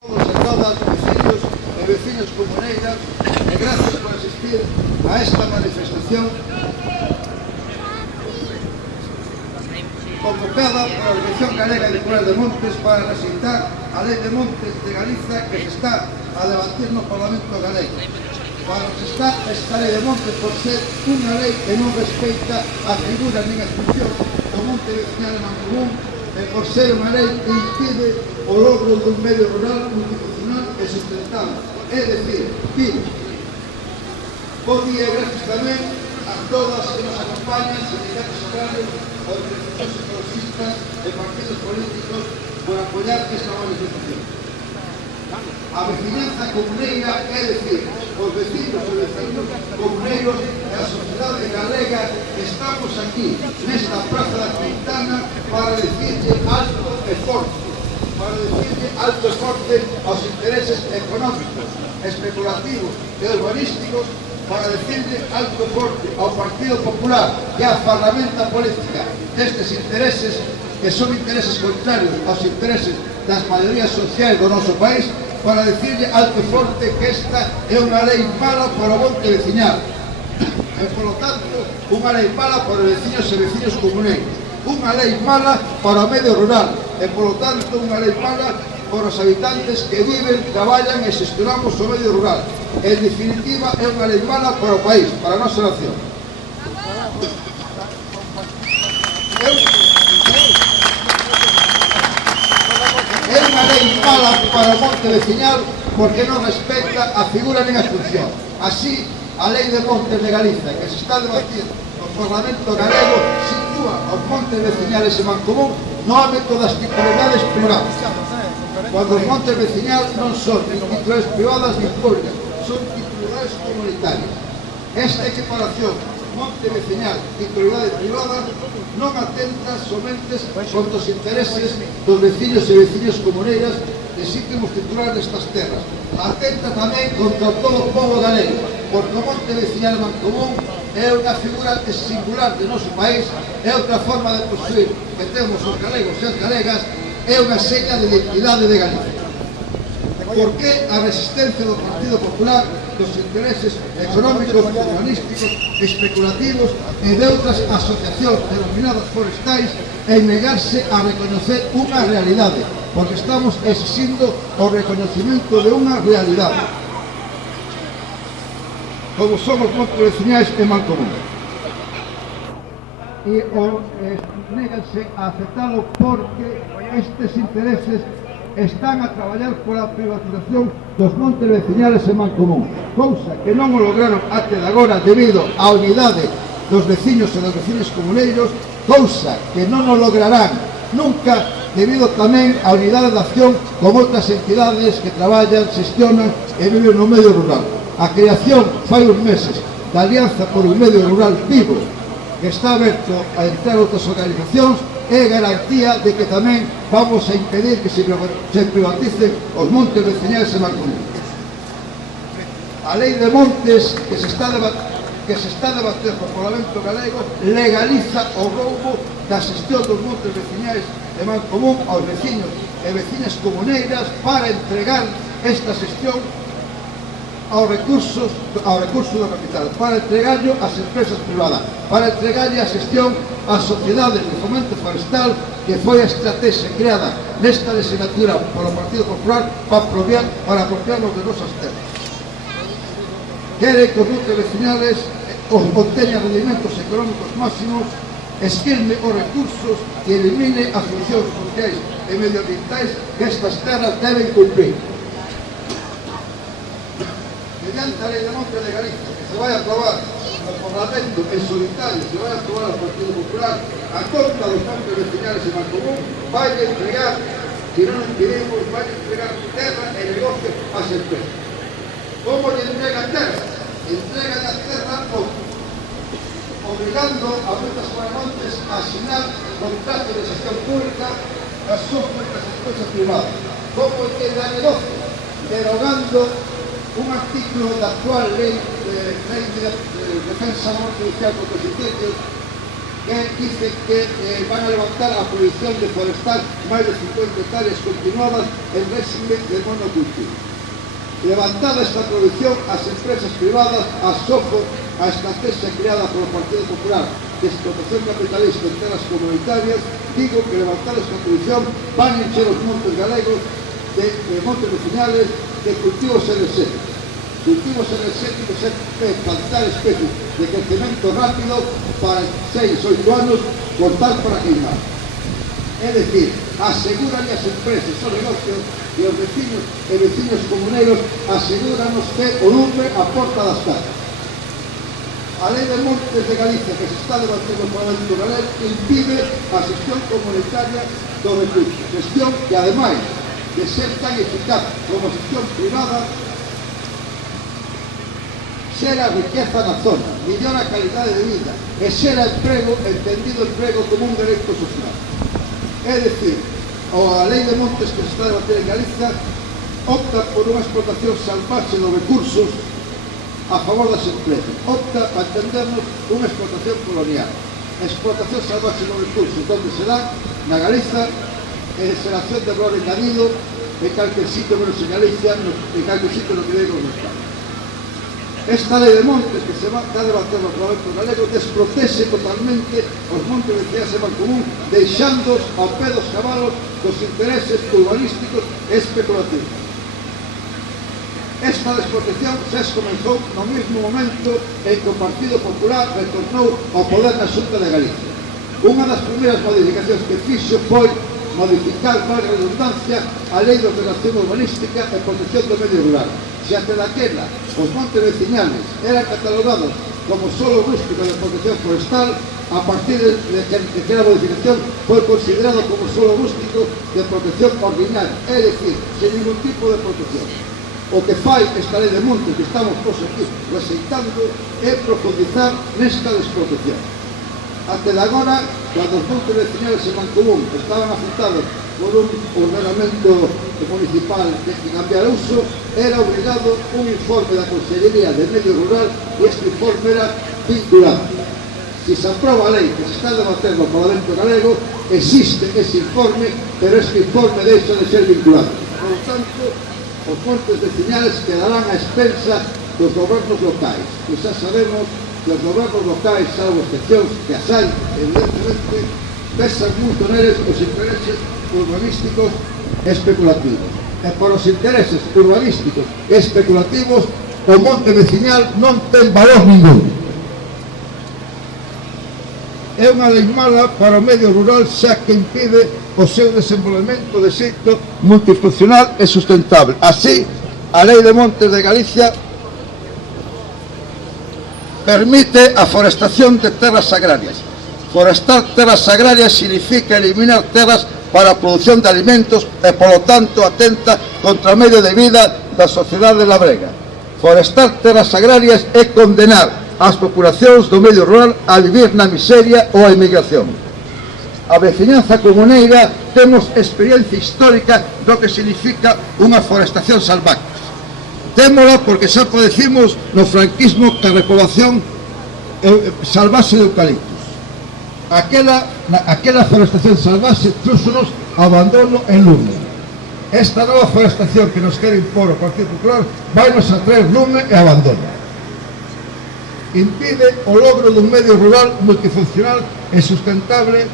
todos e todas, vecinos e vecinas comuneiras, e gracias por asistir a esta manifestación convocada pola Dirección Galega de Curar de Montes para rexeitar a Lei de Montes de Galiza que se está a debatir no Parlamento Galego. Para rexeitar esta Lei de Montes por ser unha lei que non respeita a figura nin a función do monte veciñal en común e por ser unha lei que impide o logro dun medio rural multifuncional e sustentable. É dicir, vivo. Bo día e gracias tamén a todas que nos acompañan, sindicatos agrarios, organizacións ecologistas e partidos políticos por apoiar esta manifestación. A veciñanza comuneira, é dicir, os vecinos e vecinos comuneiros e a sociedade galega, estamos aquí, nesta Praza da Quintana, para decirle alto e forte, aos intereses económicos, especulativos e urbanísticos, para decirle alto e forte ao Partido Popular e á ferramenta política destes intereses que son intereses contrarios aos intereses das maiorías sociais do noso país, para decirle alto e forte que esta é unha lei mala para o monte veciñal e, polo tanto, unha lei mala para os veciños e vecinos comuneiros, unha lei mala para o medio rural e, polo tanto, unha lei mala para os habitantes que viven, traballan e xestionamos o medio rural. En definitiva, é unha lei mala para o país, para a nosa nación. É unha lei mala para o monte veciñal porque non respecta a figura nin a función. Así, a Lei de Montes de Galiza, que se está debatindo no Parlamento Galego, sitúa os montes veciñales en Mancomún no ámbito das titularidades privadas, cuando os montes veciñales non son nin titularidades privadas nin públicas, son titularidades comunitarias. Esta equiparación monte veciñal e titularidade privada non atenta somente contra os intereses dos veciños e veciñas comuneiras legítimos titulares destas terras, atenta tamén contra todo o povo galego, porque o monte veciñal Mancomún é unha figura singular do noso país, é outra forma de construir que temos os galegos e as galegas, é unha seña de identidade de Galicia. Por que a resistencia do Partido Popular dos intereses económicos, urbanísticos, especulativos e de outras asociacións denominadas forestais en negarse a reconocer unha realidade, porque estamos exigindo o reconocimiento de unha realidade, como son os montes veciñais en Mancomún. E néganse a aceptalo porque estes intereses están a traballar pola privatización dos montes veciñales en Mancomún, cousa que non o lograron até de agora debido á unidade dos veciños e dos vecinos comuneiros, cousa que non o lograrán nunca debido tamén á unidade de acción con outras entidades que traballan, xestionan e viven no medio rural. A creación fai uns meses da Alianza por un Medio Rural Vivo, que está aberto a entrar outras organizacións, é garantía de que tamén vamos a impedir que se privaticen os montes veciñais en Mancomún. A Lei de Montes que se está debatendo no Parlamento Galego legaliza o roubo da xestión dos montes veciñais de Mancomún aos veciños e veciñas comuneiras para entregar esta xestión ao recurso do capital, para entregarlo ás empresas privadas, para entregarlle a xestión ás sociedades de fomento forestal, que foi a estrategia creada nesta legislatura polo Partido Popular para apropiarnos de nosas terras. Quere que os montes veciñales obteñan rendimentos económicos máximos, esquilme os recursos e elimine as funcións sociais e medioambientais que estas terras deben cumprir. Mediante a Lei de Montes de Galiza, que se vai a aprobar no Parlamento en solitario, se vai a aprobar o Partido Popular a conta dos montes veciñales en Mancomún, vai a entregar, se non impedimos, vai a entregar terra e negocio ás empresas. Como lle entregan terra? Entregan a terra obrigando a moitas montes a asinar contratos de xestión pública as súas empresas privadas. Como lle dá negocio? Derogando un artículo da actual lei de defensa do monte veciñal contra os incendios que dice que van a levantar a prohibición de forestar máis de 50 hectáreas continuadas en régimen de monocultivo. Levantada esta prohibición, as empresas privadas, a SOFO, a estrategia creada polo Partido Popular de explotación capitalista en terras comunitarias, digo que levantada esta prohibición van a encher os montes galegos de montes vecinales de cultivos enerxéticos. Cultivos enerxéticos é plantar especies de crecemento rápido para 6 ou 8 anos, cortar para queimar. É dicir, aseguran as empresas, o negocio e os vecinos e vecinos comuneiros asegúranos que o lume a porta das casas. A Lei de Montes de Galicia que se está debatendo no Parlamento Galego impide a xestión comunitaria dos recursos, xestión que ademais de ser tan eficaz como a xestión privada xera riqueza na zona, millora a calidade de vida e xera emprego, entendido emprego como un dereito social. É dicir, a Lei de Montes que se está a debater en Galicia opta por unha explotación salvaxe dos recursos a favor das empresas, opta, para entendernos, unha explotación colonial. A explotación salvaxe dos recursos onde se dá na Galiza xeración de valor engadido en calquer sitio menos en Galicia, en calquer sitio no que digo no Estado. Esta Lei de Montes que se va a debater no Parlamento Galego desprotexe totalmente os montes vecinais e Mancomún, deixándoos ao pé dos cabalos dos intereses urbanísticos e especulativos. Esta desprotección xa se comenzou no mesmo momento en que o Partido Popular retornou ao poder na Xunta de Galicia. Unha das primeiras modificacións que fixo foi modificar, valga a redundancia, a Lei de Ordenación Urbanística e Protección do Medio Rural. Se até daquela os montes vecinales eran catalogados como solo rústico de protección forestal, a partir de que a modificación foi considerado como solo rústico de protección ordinaria, é dicir, sen ningún tipo de protección. O que fai esta Lei de Montes que estamos todos aquí receitando é profundizar nesta desprotección. Até de agora, cando os montes vecinales en Mancomún estaban afectados por un ordenamento municipal que cambiara uso, era obligado un informe da Consellería de Medio Rural e este informe era vinculante. Si se aproba a lei que se está a debater no Parlamento Galego, existe ese informe, pero este informe deixa de ser vinculante. Por lo tanto, os montes vecinales quedarán a expensa dos gobernos locais. E xa sabemos que os gobernos locais, salvo excepcións que as hai, evidentemente, pesan moito neles os intereses urbanísticos especulativos. E por os intereses urbanísticos especulativos, o monte vecinal non ten valor ningún. É unha lei mala para o medio rural, xa que impide o seu desenvolvemento de xeito multifuncional e sustentable. Así, a Lei de Montes de Galicia permite a forestación de terras agrarias. Forestar terras agrarias significa eliminar terras para a produción de alimentos e, polo tanto, atenta contra o medio de vida da sociedade labrega. Forestar terras agrarias é condenar as populacións do medio rural a vivir na miseria ou a emigración. A veciñanza comuneira temos experiencia histórica do que significa unha forestación salvaxe. Témola porque xa padecimos no franquismo que a repoblación salvaxe de eucaliptos. Aquela forestación salvaxe trúxonos abandono en lume. Esta nova forestación que nos quere impor o Partido Popular vai nos a traer lume e abandono. Impide o logro dun medio rural multifuncional e sustentable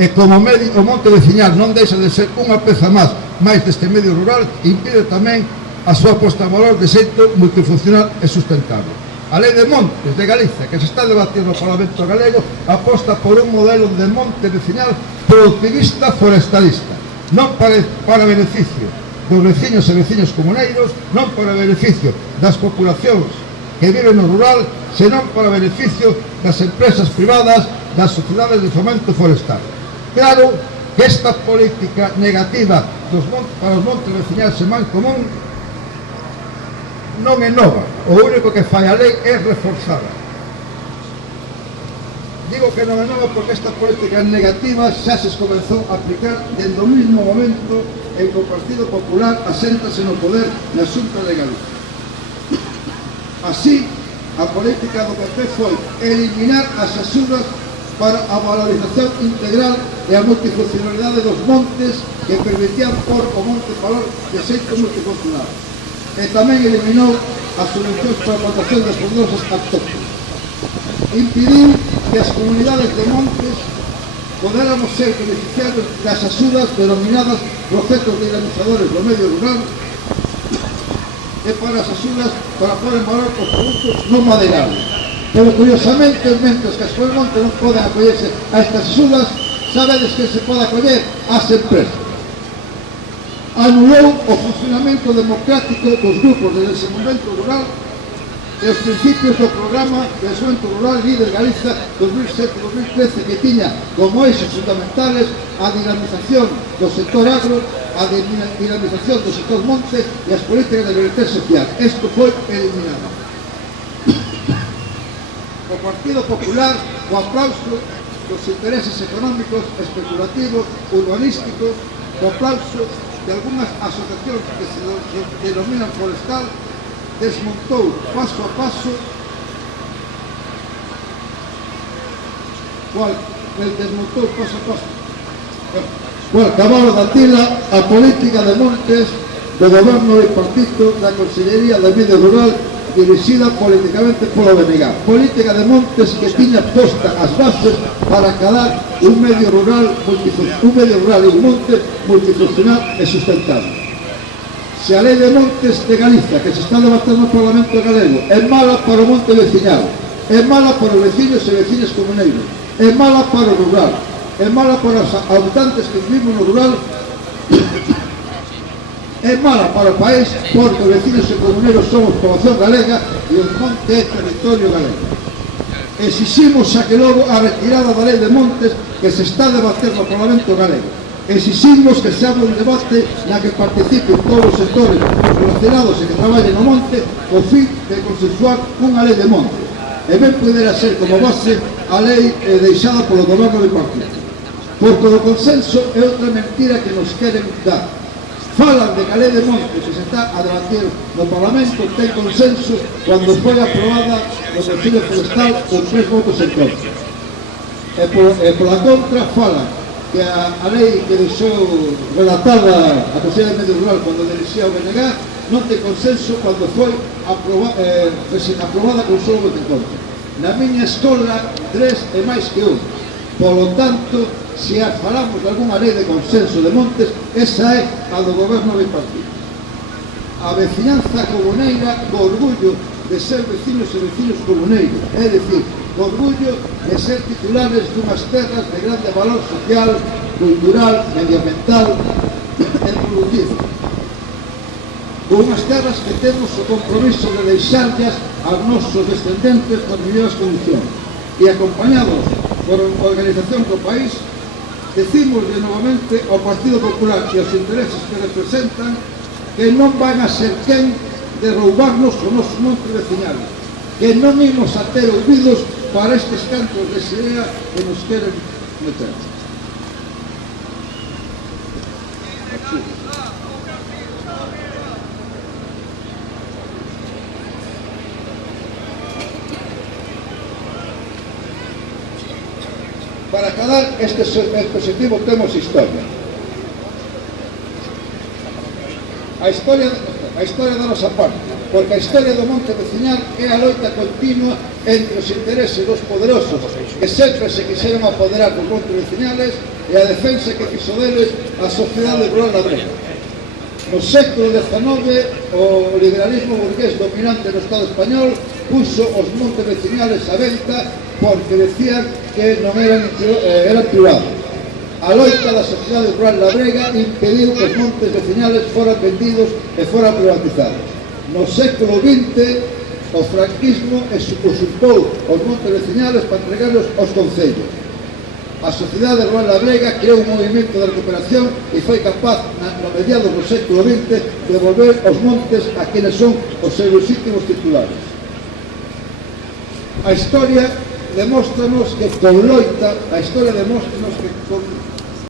e como o monte vecinal non deixa de ser unha peza máis deste medio rural, impide tamén a súa posta en valor de xeito multifuncional e sustentable. A Lei de Montes de Galicia, que se está debatindo no Parlamento Galego, aposta por un modelo de monte vecinal productivista forestalista, non para beneficio dos veciños e veciños comuneiros, non para beneficio das populacións que viven no rural, senón para beneficio das empresas privadas, das sociedades de fomento forestal. Claro que esta política negativa para os montes vecinais en Mancomún non é nova, o único que fai a lei é reforzada. Digo que non é nova porque esta política negativa xa se comenzou a aplicar desde o mesmo momento en que o Partido Popular aséntase no poder na Xunta de Galicia. Así, a política do PP foi eliminar as axudas para a valorización integral e a multifuncionalidade dos montes que permitían por o monte valor de xeito multifuncional. E tamén eliminou as subvencións para a plantación das frondosas autóctonas. Impidiu que as comunidades de montes podéramos ser beneficiarios das axudas denominadas procesos dinamizadores do medio rural e para as axudas para pôr en valor os produtos non madeirables. Pero, curiosamente, mentres que as comunidades de monte non poden acollerse a estas axudas, sabedes que se pode acoller ás empresas. Anulou o funcionamento democrático dos grupos de desenvolvemento rural e os principios do programa de desenvolvemento rural Líder Galiza 2007-2013 que tiña como eixos fundamentales a dinamización do sector agro, a dinamización do sector monte e as políticas de libertad social. Isto foi eliminado. O Partido Popular, o aplauso dos intereses económicos, especulativos, urbanísticos, o aplauso de algunhas asociacións que se denominan forestal, desmontou paso a paso cual cabalo da tila a política de montes do goberno bipartito da Consellería de Medio Rural dirixida políticamente polo BNG. Política de montes que tiña posta as bases para acadar un medio rural e un monte multifuncional e sustentable. Se a Lei de Montes de Galiza, que se está debatendo no Parlamento galego, é mala para o monte veciñal, é mala para os veciños e veciñas comuneiros, é mala para o rural, é mala para os habitantes que vivimos no rural, é mala para o país, porque os veciños e comuneiros somos poboación galega e o monte é territorio galego. Exiximos xa que logo a retirada da Lei de Montes que se está a debater no Parlamento galego. Exiximos que se abra un debate na que participen todos os sectores relacionados e que traballen no monte co fin de consensuar unha lei de monte. E ben pudera ser como base a lei deixada polo goberno bipartito. Porque o consenso é outra mentira que nos queren dar. Falan de que a lei de monte que se está a debatir no Parlamento ten consenso cando foi aprobada no Consello Forestal con 3 votos en contra. E pola contra falan que a lei que deixou relatada a Consellería de Medio Rural cando dirixía o BNG non ten consenso cando foi aprobada con só voto en contra. Na miña escola 3 é máis que 1. Polo tanto, se falamos de algunha lei de consenso de montes, esa é a do goberno bipartito. A veciñanza comuneira co orgullo de ser vecinos e vecinos comuneiros, é dicir, co orgullo de ser titulares dunhas terras de grande valor social, cultural, medioambiental e productivo. Unhas terras que temos o compromiso de deixarlas aos nosos descendentes nas mellores condicións. E acompañados por a organización do país, decimos de novamente ao Partido Popular e aos intereses que representan que non van a ser quen de roubarnos o noso monte veciñal, que non imos a ter ouvidos para estes cantos de serea que nos queren meter. Para acadar este positivo temos historia. A historia da nosa parte, porque a historia do monte veciñal é a loita continua entre os intereses dos poderosos que sempre se quixeron apoderar dos montes veciñales e a defensa que fixo deles a sociedade rural ladrega. No século XIX, o liberalismo burgués dominante no Estado español puxo os montes veciñales a venta porque decían que non eran privados. A loita da sociedade rural labrega impediu que os montes veciñales foran vendidos e foran privatizados. No século XX, o franquismo usurpou os montes veciñales para entregarlos aos concellos. A sociedade rural labrega creou un movimento de recuperación e foi capaz, no mediados do século XX, de devolver os montes a quienes son os seus legítimos titulares. A historia demóstranos que con loita, a historia demóstranos que con